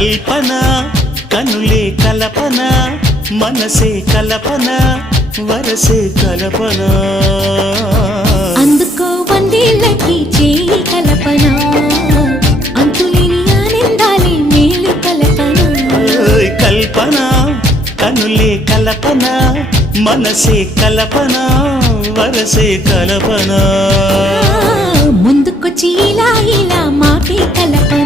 కల్పన కనులే కలపన మనసే కలపన వరసే కలపన అందుకో వందేళ్ళకి చేయి కలపన అంతులేని ఆనందాలే మేలు కలపన కల్పన కనులే కలపన మనసే కలపన వరసే కలపన ముందుకొచ్చి ఇలా ఇలా మాటే కలపన